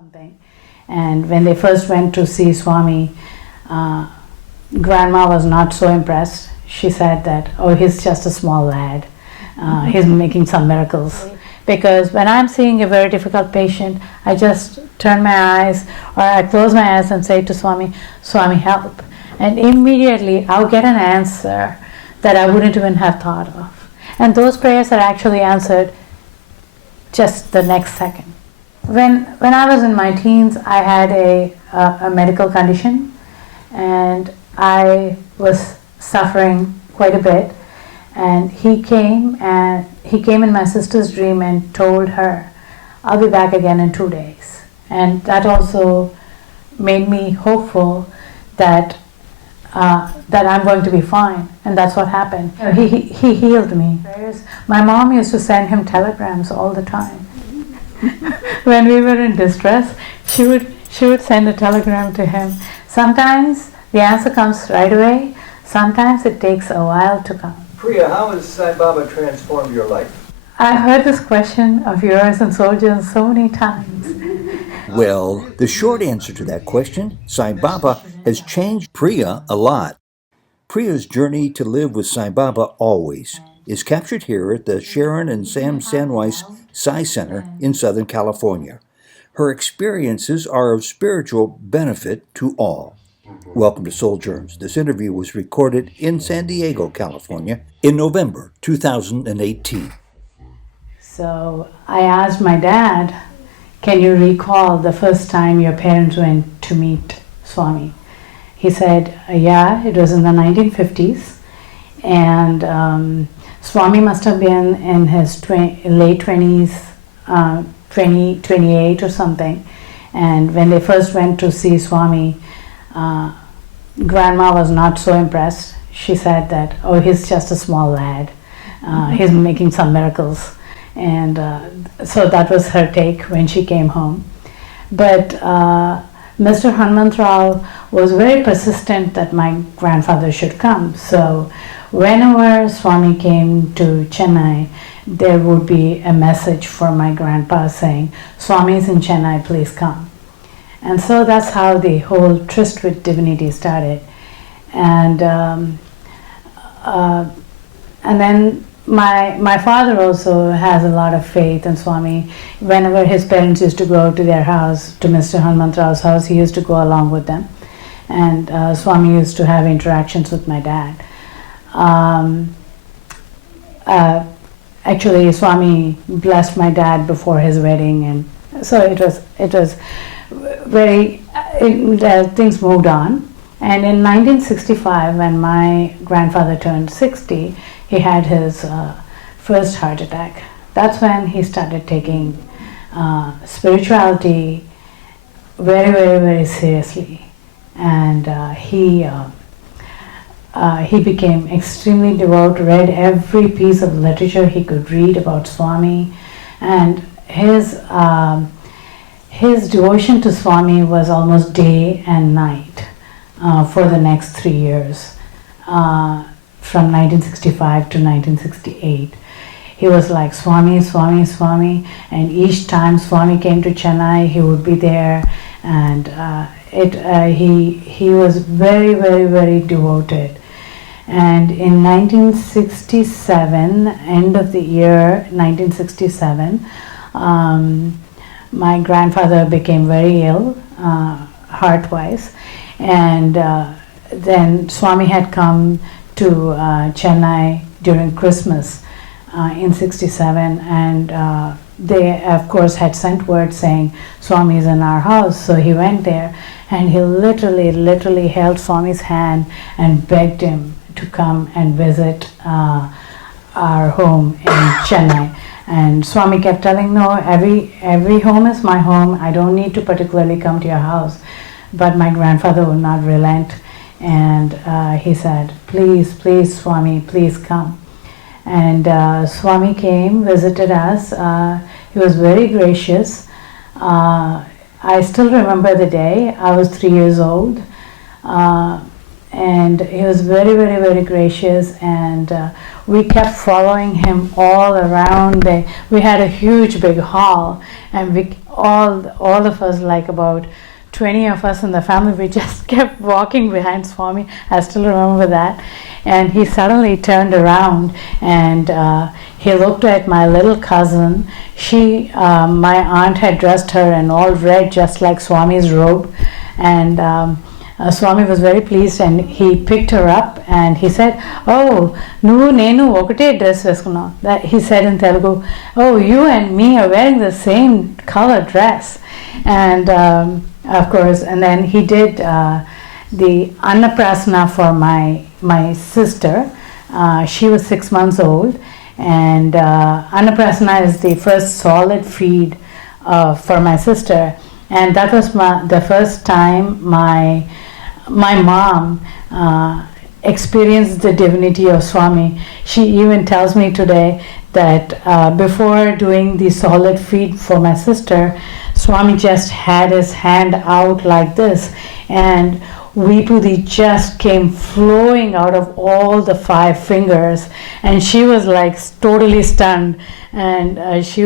something. And when they first went to see Swami, Grandma was not so impressed. She said that, oh, he's just a small lad. He's making some miracles. Because when I'm seeing a very difficult patient, I just turn my eyes or I close my eyes and say to Swami, Swami, help. And immediately I'll get an answer that I wouldn't even have thought of. And those prayers are actually answered just the next second. When I was in my teens, I had a medical condition and I was suffering quite a bit. And he came in my sister's dream and told her, I'll be back again in 2 days. And that also made me hopeful that I'm going to be fine. And that's what happened. He healed me. My mom used to send him telegrams all the time. When we were in distress, she would send a telegram to him. Sometimes the answer comes right away. Sometimes it takes a while to come. Priya, how has Sai Baba transformed your life? I've heard this question of yours and Souljourns so many times. Well, the short answer to that question, Sai Baba has changed Priya a lot. Priya's journey to live with Sai Baba always is captured here at the Sharon and Sam Sandweiss Sai Center in Southern California. Her experiences are of spiritual benefit to all. Welcome to Souljourns. This interview was recorded in San Diego, California in November 2018. So I asked my dad, can you recall the first time your parents went to meet Swami? He said, yeah, it was in the 1950s. And Swami must have been in his late 20s, 28 or something. And when they first went to see Swami, Grandma was not so impressed. She said that, oh, he's just a small lad. He's making some miracles. And so that was her take when she came home. But Mr. Hanmantrao was very persistent that my grandfather should come. So whenever Swami came to Chennai, there would be a message for my grandpa saying, Swami is in Chennai, please come. And so that's how the whole tryst with divinity started. And then my father also has a lot of faith in Swami. Whenever his parents used to go to their house, to Mr. Hanmantrao's house, he used to go along with them. And Swami used to have interactions with my dad. Actually, Swami blessed my dad before his wedding, and so it was very, things moved on. And in 1965, when my grandfather turned 60, he had his first heart attack. That's when he started taking spirituality very, very, very seriously. And he became extremely devout, read every piece of literature he could read about Swami. And his devotion to Swami was almost day and night for the next 3 years, from 1965 to 1968. He was like, Swami, Swami, Swami, and each time Swami came to Chennai, he would be there, and he was very, very, very devoted. And in 1967, end of the year 1967, my grandfather became very ill, heart-wise, and then Swami had come to Chennai during Christmas in 67, and they of course had sent word saying Swami is in our house. So he went there, and he literally held Swami's hand and begged him to come and visit our home in Chennai. And Swami kept telling, no, every home is my home. I don't need to particularly come to your house. But my grandfather would not relent. And he said, please, please, Swami, please come. And Swami came, visited us. He was very gracious. I still remember the day. I was 3 years old. And he was very, very, very gracious, and we kept following him all around. We had a huge big hall, and all of us, like about 20 of us in the family, we just kept walking behind Swami. I still remember that. And he suddenly turned around and he looked at my little cousin. My aunt had dressed her in all red, just like Swami's robe. And Swami was very pleased, and he picked her up and he said, "Oh, nuvu nenu okate dress veskunnam." That he said in Telugu, "Oh, you and me are wearing the same color dress." And of course, and then he did the Annaprasana for my sister. She was 6 months old, and Annaprasana is the first solid feed for my sister. And that was the first time my mom experienced the divinity of Swami. She even tells me today that before doing the solid feed for my sister, Swami just had his hand out like this, and Vibhuti just came flowing out of all the 5 fingers, and she was like totally stunned, and she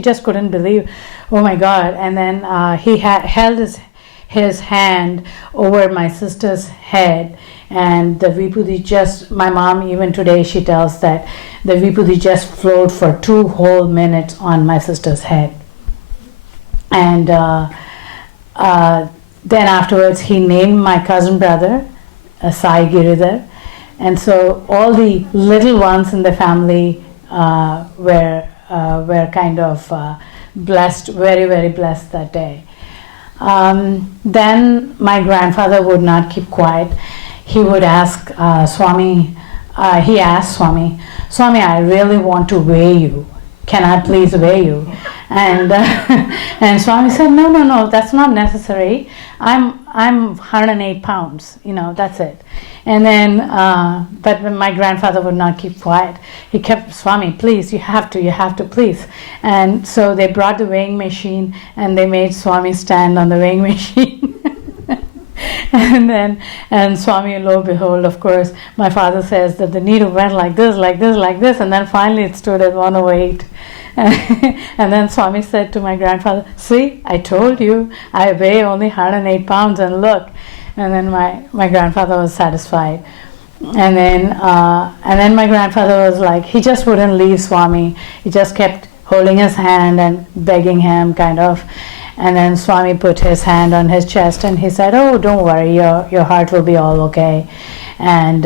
just couldn't believe, oh my God. And then he held his hand over my sister's head, and the Vibhuti just, my mom even today, she tells that the Vibhuti just flowed for 2 whole minutes on my sister's head. And then afterwards he named my cousin brother Sai Giridhar, and so all the little ones in the family were kind of blessed, very, very blessed that day. Then my grandfather would not keep quiet. He would ask Swami, he asked Swami, "Swami, I really want to weigh you. Can I please weigh you?" And and Swami said, no, that's not necessary. I'm 108 pounds, that's it. And then, but when my grandfather would not keep quiet, he kept, "Swami, please, you have to, please." And so they brought the weighing machine, and they made Swami stand on the weighing machine. And Swami, lo and behold, of course, my father says that the needle went like this, and then finally it stood at 108. And then Swami said to my grandfather, "See, I told you, I weigh only 108 pounds, and look." And then my grandfather was satisfied. And then my grandfather was like, he just wouldn't leave Swami. He just kept holding his hand and begging him, kind of. And then Swami put his hand on his chest and he said, "Oh, don't worry, your heart will be all okay." And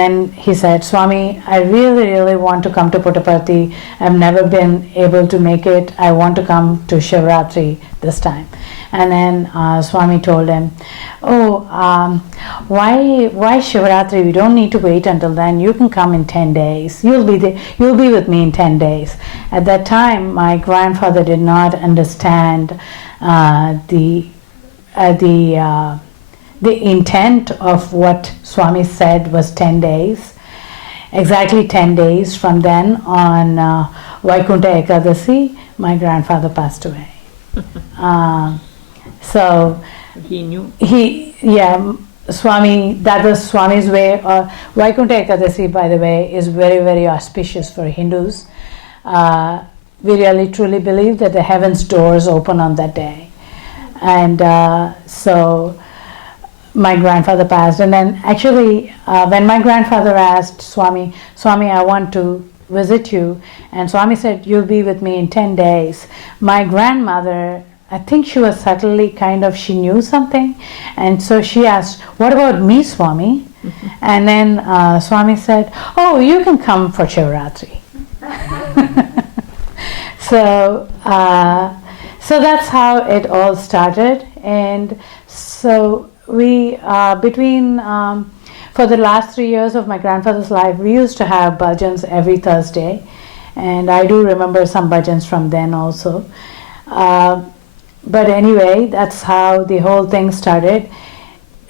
then he said, "Swami, I really, really want to come to Puttaparthi. I've never been able to make it. I want to come to Shivratri this time." And then Swami told him, why Shivratri? We don't need to wait until then. You can come in 10 days. You'll be with me in 10 days. At that time, my grandfather did not understand the intent of what Swami said was 10 days. Exactly 10 days from then on Vaikunta Ekadasi, my grandfather passed away. So he knew. Swami, that was Swami's way. Vaikunta Ekadasi, by the way, is very, very auspicious for Hindus. We really truly believe that the heavens doors open on that day. And so my grandfather passed. And then actually, when my grandfather asked Swami, "Swami, I want to visit you," and Swami said, "You'll be with me in 10 days. My grandmother, I think she was subtly she knew something, and so she asked, "What about me, Swami?" Mm-hmm. And then Swami said, "Oh, you can come for Shivratri." So that's how it all started. And so we for the last 3 years of my grandfather's life, we used to have bhajans every Thursday, and I do remember some bhajans from then also. But anyway, that's how the whole thing started.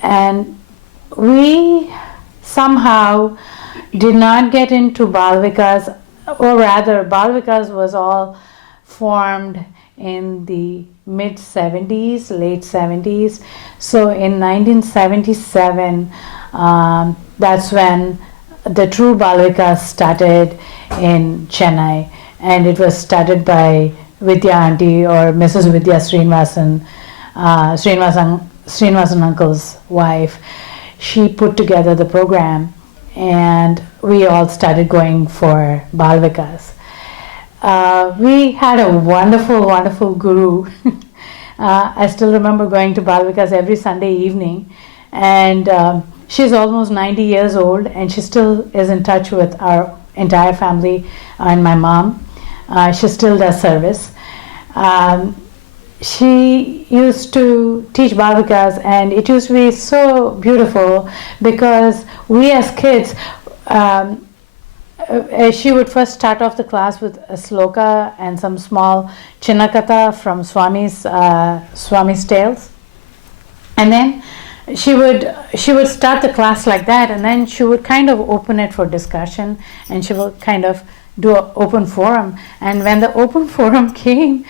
And we somehow did not get into Bal Vikas, or rather Bal Vikas was all formed in the mid-70s, late 70s. So in 1977, that's when the true Bal Vikas started in Chennai. And it was started by Vidya auntie or Mrs. Vidya Srinivasan uncle's wife, she put together the program, and we all started going for Balvikas. We had a wonderful, wonderful guru. I still remember going to Balvikas every Sunday evening, and she's almost 90 years old, and she still is in touch with our entire family and my mom. She still does service. She used to teach Balvikas, and it used to be so beautiful because we as kids, she would first start off the class with a sloka and some small Chinnakatha from Swami's tales, and then she would start the class like that, and then she would kind of open it for discussion, and she would kind of do an open forum. And when the open forum came,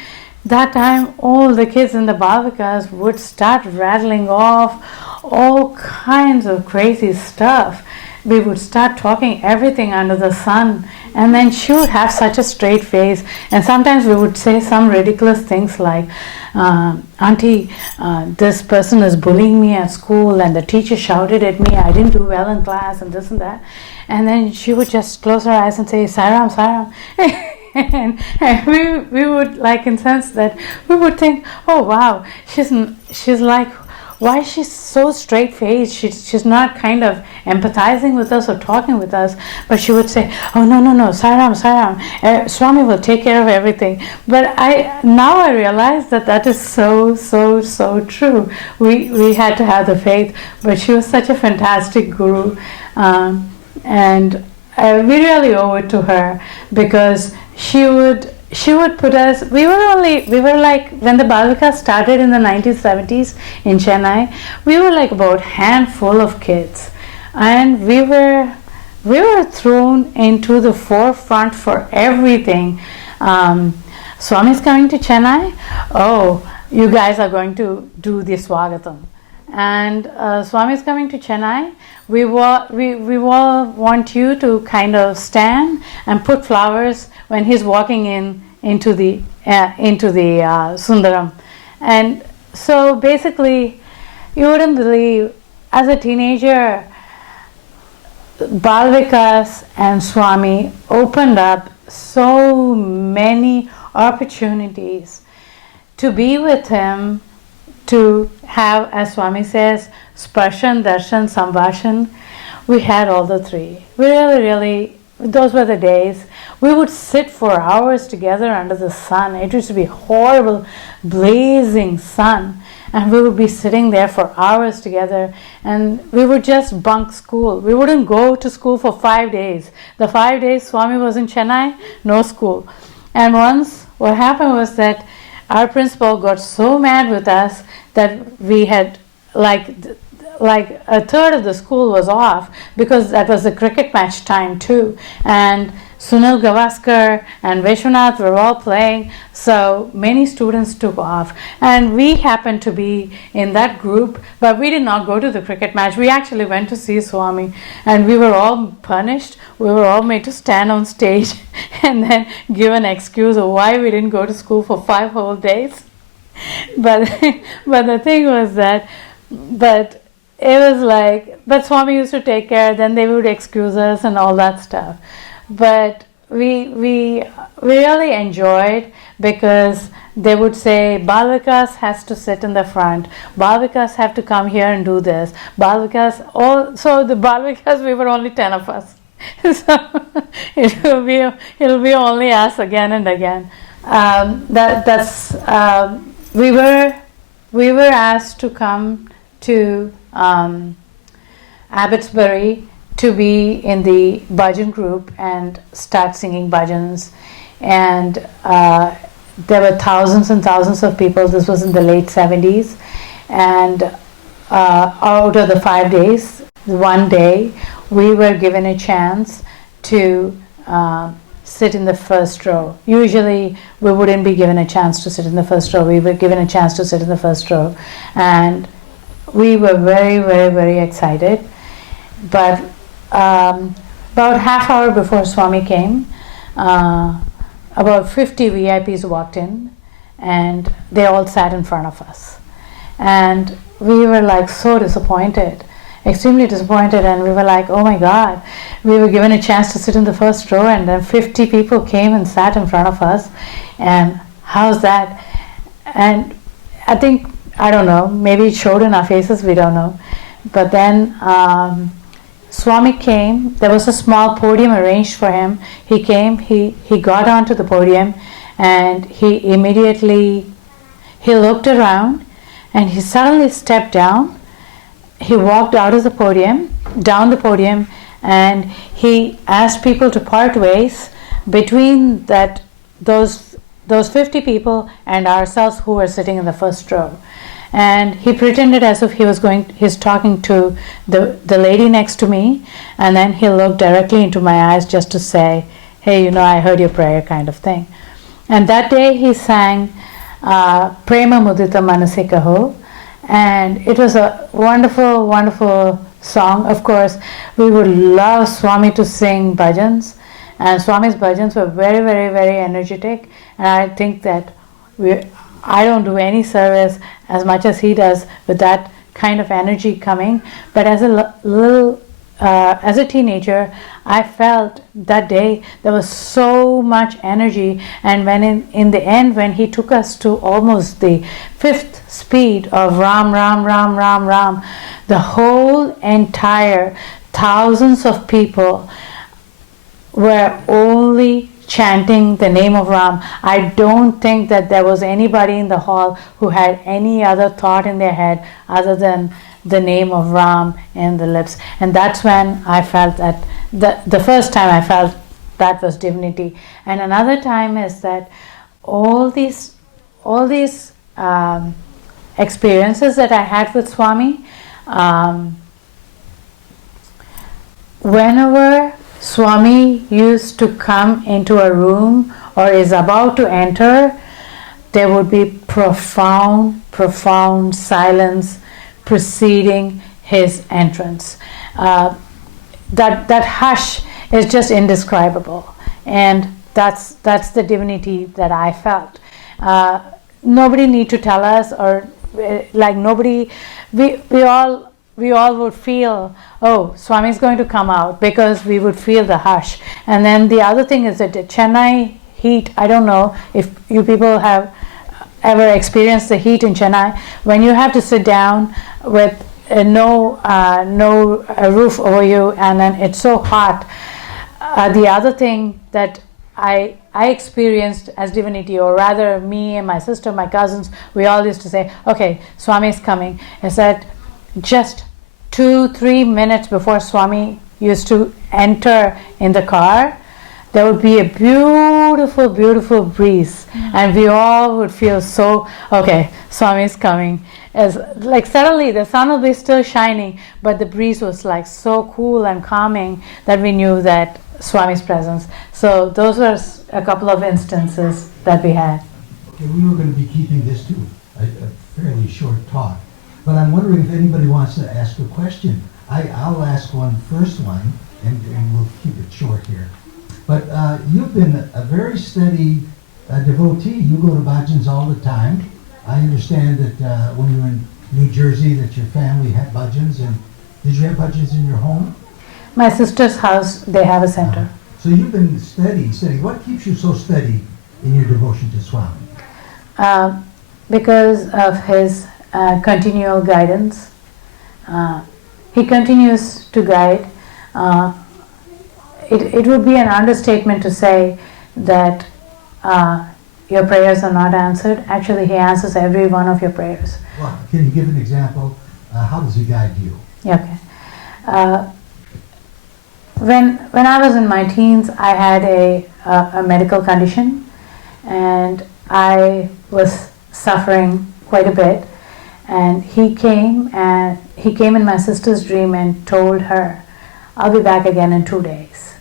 that time all the kids in the Balvikas would start rattling off all kinds of crazy stuff. We would start talking everything under the sun, and then she would have such a straight face, and sometimes we would say some ridiculous things like, Auntie, this person is bullying me at school, and the teacher shouted at me, I didn't do well in class, and this and that. And then she would just close her eyes and say, Sairam, Sairam. And we would, like, in sense that we would think, oh wow, she's like, why is she so straight-faced? She's not kind of empathizing with us or talking with us, but she would say, oh no, Sairam, Swami will take care of everything. But now I realize that is so true. We had to have the faith, but she was such a fantastic guru, and we really owe it to her, because she would put us, we were like, when the Balvikas started in the 1970s in Chennai, we were like about handful of kids, and we were thrown into the forefront for everything. Swami's coming to Chennai, oh, you guys are going to do the Swagatam. And Swami's coming to Chennai, we all want you to kind of stand and put flowers when he's walking into the Sundaram. And so basically, you wouldn't believe, as a teenager, Balvikas and Swami opened up so many opportunities to be with him, to have, as Swami says, sparshan, darshan, sambhashan. We had all the three. We really, those were the days. We would sit for hours together under the sun. It used to be horrible, blazing sun. And we would be sitting there for hours together, and we would just bunk school. We wouldn't go to school for 5 days. The 5 days Swami was in Chennai, no school. And once, what happened was that our principal got so mad with us that we had, like a third of the school was off, because that was the cricket match time too, and Sunil Gavaskar and Vishwanath were all playing, so many students took off, and we happened to be in that group, but we did not go to the cricket match. We actually went to see Swami, and we were all punished. We were all made to stand on stage and then give an excuse of why we didn't go to school for 5 whole days. But the thing was that, but it was like, but Swami used to take care, then they would excuse us and all that stuff. But we really enjoyed, because they would say, Balvikas has to sit in the front, Balvikas have to come here and do this, Balvikas, so the Balvikas, we were only 10 of us. So it'll be only us again and again. We were asked to come to Abbotsbury to be in the bhajan group and start singing bhajans, and there were thousands and thousands of people. This was in the late 70s, and out of the 5 days, one day we were given a chance to sit in the first row. Usually we wouldn't be given a chance to sit in the first row. We were given a chance to sit in the first row, and we were very, very, very excited. But about half hour before Swami came, about 50 VIPs walked in, and they all sat in front of us. And we were like so disappointed, extremely disappointed, and we were like, oh my God, we were given a chance to sit in the first row, and then 50 people came and sat in front of us, and how's that? And I think, I don't know, maybe it showed in our faces, we don't know. But then Swami came. There was a small podium arranged for him. He came, he got onto the podium, and he immediately, he looked around, and he suddenly stepped down. He walked out of the podium, down the podium, and he asked people to part ways between those 50 people and ourselves who were sitting in the first row. And he pretended as if he's talking to the lady next to me, and then he looked directly into my eyes just to say, hey, I heard your prayer, kind of thing. And that day he sang Prema Mudita Manase Kaho, and it was a wonderful, wonderful song. Of course, we would love Swami to sing bhajans, and Swami's bhajans were very, very, very energetic, and I think that I don't do any service as much as he does with that kind of energy coming. But as a teenager, I felt that day there was so much energy, and when in the end, when he took us to almost the fifth speed of Ram, Ram, Ram, Ram, Ram, the whole entire thousands of people were only chanting the name of Ram. I don't think that there was anybody in the hall who had any other thought in their head other than the name of Ram in the lips. And that's when I felt that, the first time I felt that was divinity. And another time is that all these experiences that I had with Swami, whenever Swami used to come into a room or is about to enter, there would be profound, profound silence preceding his entrance. That hush is just indescribable, and that's the divinity that I felt. Nobody need to tell us, or like nobody. We all would feel, oh, Swami's going to come out, because we would feel the hush. And then the other thing is that the Chennai heat, I don't know if you people have ever experienced the heat in Chennai, when you have to sit down with no roof over you, and then it's so hot. The other thing that I experienced as divinity, or rather me and my sister, my cousins, we all used to say, okay, Swami is coming, is that just 2-3 minutes before Swami used to enter in the car, there would be a beautiful, beautiful breeze, and we all would feel so, okay, Swami is coming. As like suddenly the sun will be still shining, but the breeze was like so cool and calming that we knew that Swami's presence. So those were a couple of instances that we had. Okay, we were going to be keeping this to a fairly short talk. But I'm wondering if anybody wants to ask a question. I'll ask first one, and we'll keep it short here. But you've been a very steady devotee. You go to bhajans all the time. I understand that when you were in New Jersey that your family had bhajans. And did you have bhajans in your home? My sister's house, they have a center. So you've been steady. What keeps you so steady in your devotion to Swami? Because of his continual guidance. He continues to guide. It would be an understatement to say that your prayers are not answered. Actually, he answers every one of your prayers. Well, can you give an example? How does he guide you? Okay. When I was in my teens, I had a medical condition, and I was suffering quite a bit. And he came in my sister's dream and told her, I'll be back again in 2 days.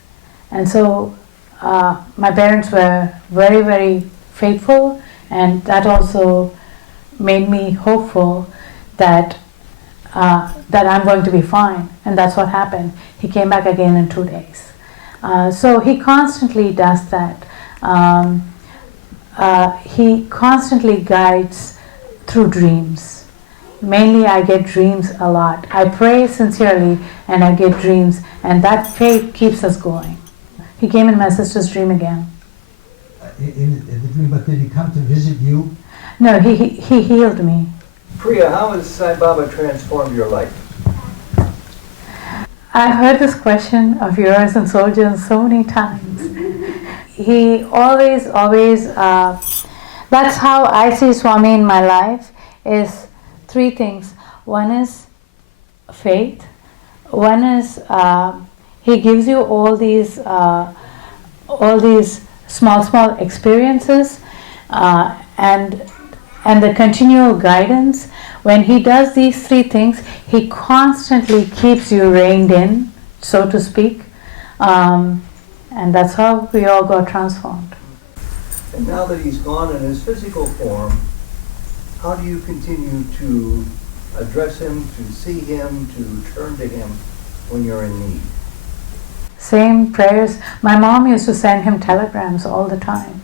And so my parents were very, very faithful, and that also made me hopeful that I'm going to be fine. And that's what happened. He came back again in 2 days. So he constantly does that. he constantly guides through dreams. Mainly I get dreams a lot. I pray sincerely and I get dreams, and that faith keeps us going. He came in my sister's dream again. In the dream, but did he come to visit you? No, he healed me. Priya, how has Sai Baba transformed your life? I've heard this question of yours and Souljourns so many times. He always, that's how I see Swami in my life, is three things. One is faith. One is he gives you all these small experiences and the continual guidance. When he does these three things, he constantly keeps you reined in, so to speak, and that's how we all got transformed. And now that he's gone in his physical form, how do you continue to address him, to see him, to turn to him when you're in need? Same prayers. My mom used to send him telegrams all the time.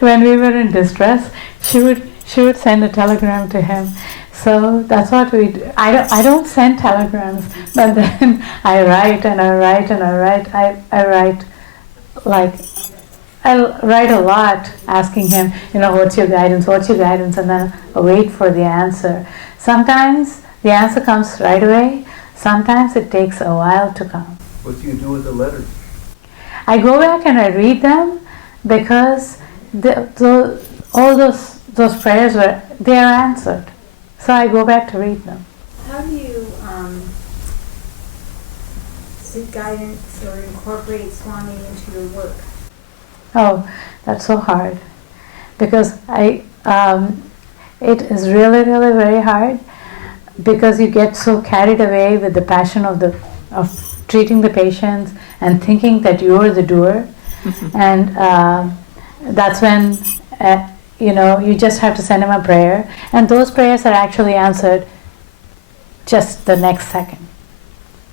When we were in distress, she would send a telegram to him. So that's what we do. I don't send telegrams, but then I write and I write and I write. I write a lot, asking him, what's your guidance, and then I wait for the answer. Sometimes the answer comes right away. Sometimes it takes a while to come. What do you do with the letters? I go back and I read them, because all those prayers they are answered. So I go back to read them. How do you seek guidance or incorporate Swami into your work? Oh, that's so hard, because it is really, really very hard, because you get so carried away with the passion of treating the patients and thinking that you're the doer, and that's when you just have to send him a prayer, and those prayers are actually answered just the next second.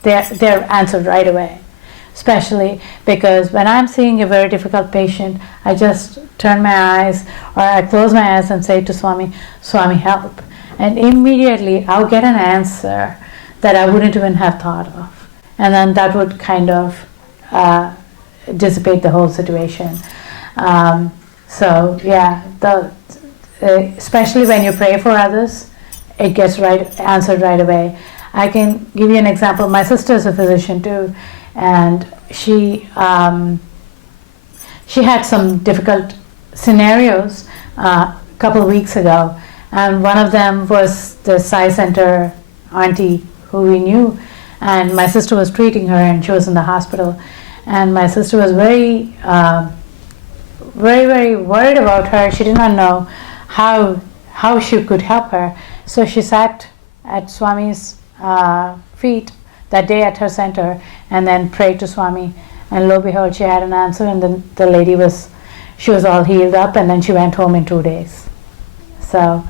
They're answered right away. Especially because when I'm seeing a very difficult patient, I just turn my eyes or I close my eyes and say to Swami, Swami, help. And immediately I'll get an answer that I wouldn't even have thought of. And then that would kind of dissipate the whole situation. Especially when you pray for others, it gets answered right away. I can give you an example. My sister is a physician too, and she had some difficult scenarios a couple of weeks ago, and one of them was the Sai Center auntie who we knew, and my sister was treating her, and she was in the hospital, and my sister was very, very worried about her. She did not know how she could help her, so she sat at Swami's feet that day at her center and then prayed to Swami, and lo and behold, she had an answer, and then the lady was all healed up, and then she went home in 2 days. So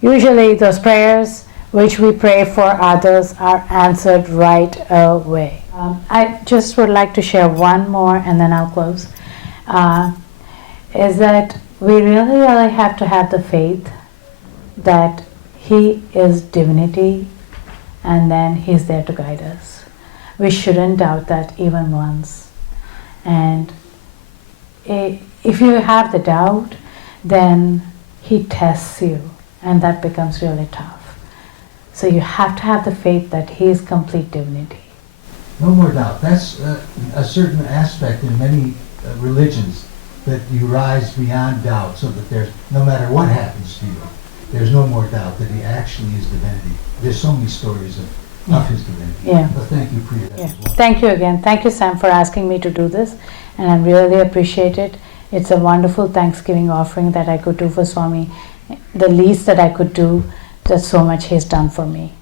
usually those prayers which we pray for others are answered right away. I just would like to share one more and then I'll close. Is that we really have to have the faith that he is divinity, and then he's there to guide us. We shouldn't doubt that even once. And if you have the doubt, then he tests you, and that becomes really tough. So you have to have the faith that he is complete divinity. No more doubt. That's a certain aspect in many religions, that you rise beyond doubt, so that there's, no matter what happens to you, there's no more doubt that he actually is divinity. There's so many stories of his divinity. Yeah. But thank you, Priya. Yeah. Thank you again. Thank you, Sam, for asking me to do this, and I really appreciate it. It's a wonderful Thanksgiving offering that I could do for Swami. The least that I could do, that's so much he's done for me.